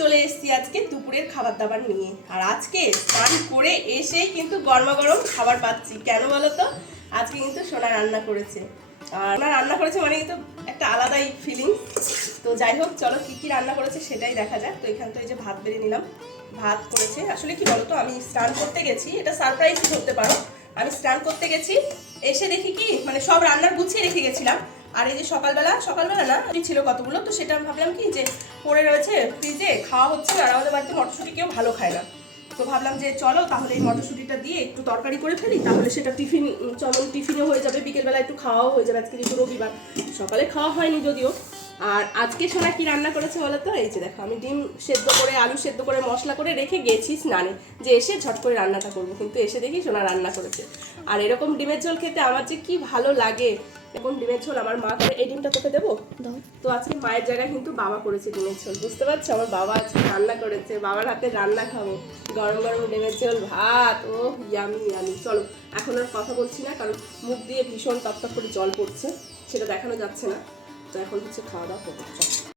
চলে এসেছি আজকে দুপুরের খাবার দাবার নিয়ে। আর আজকে স্নান করে এসেই কিন্তু গরমা গরম খাবার পাচ্ছি। কেন বলো তো? আজকে কিন্তু সোনা রান্না করেছে। আর সোনা রান্না করেছে মানে কিন্তু একটা আলাদাই ফিলিং। তো যাই হোক, চলো কি কি রান্না করেছে সেটাই দেখা যাক। তো এখান থেকে যে ভাত বেড়ে নিলাম, ভাত করেছে। আসলে কি বলো তো, আমি স্নান করতে গেছি, এটা সারপ্রাইজ ধরতে পারো। আমি স্নান করতে গেছি, এসে দেখি কি মানে সব রান্নার গুছিয়ে রেখে গেছিলাম। আর এই যে সকালবেলা না ছিল কতগুলো, তো সেটা ভাবলাম কি যে পড়ে রয়েছে ফ্রিজে, খাওয়া হচ্ছে না। আর আমাদের বাড়িতে মটরশুঁটি কেউ ভালো খায় না, তো ভাবলাম যে চলো তাহলে এই মটরশুঁটিটা দিয়ে একটু তরকারি করে ফেলি, তাহলে সেটা টিফিনও হয়ে যাবে, বিকেলবেলা একটু খাওয়াও হয়ে যাবে। আজকে কিন্তু রবিবার, সকালে খাওয়া হয়নি যদিও। আর আজকে সোনা কি রান্না করেছে বলো তো? এই যে দেখো, আমি ডিম সেদ্ধ করে আলু সেদ্ধ করে মশলা করে রেখে গেছি স্নানে, যে এসে ঝট করে রান্নাটা করবো, কিন্তু এসে দেখি সোনা রান্না করেছে। আর এরকম ডিমের ঝোল খেতে আমার যে কি ভালো লাগে। এখন ডিমের ঝোল আমার মা করে। এই ডিমটা তোকে দেবো। তো আজকে মায়ের জায়গায় কিন্তু বাবা করেছে ডিমের ঝোল, বুঝতে পারছো? আমার বাবা আজকে রান্না করেছে, বাবার হাতে রান্না খাবো, গরম গরম ডিমের ঝোল, ভাত। ও ইয়ামি ইয়ামি। চলো এখন আর কথা বলছি না, কারণ মুখ দিয়ে ভীষণ টপ টপ করে জল পড়ছে, সেটা দেখানো যাচ্ছে না। তো এখন হচ্ছে খাওয়া দাওয়া করবো।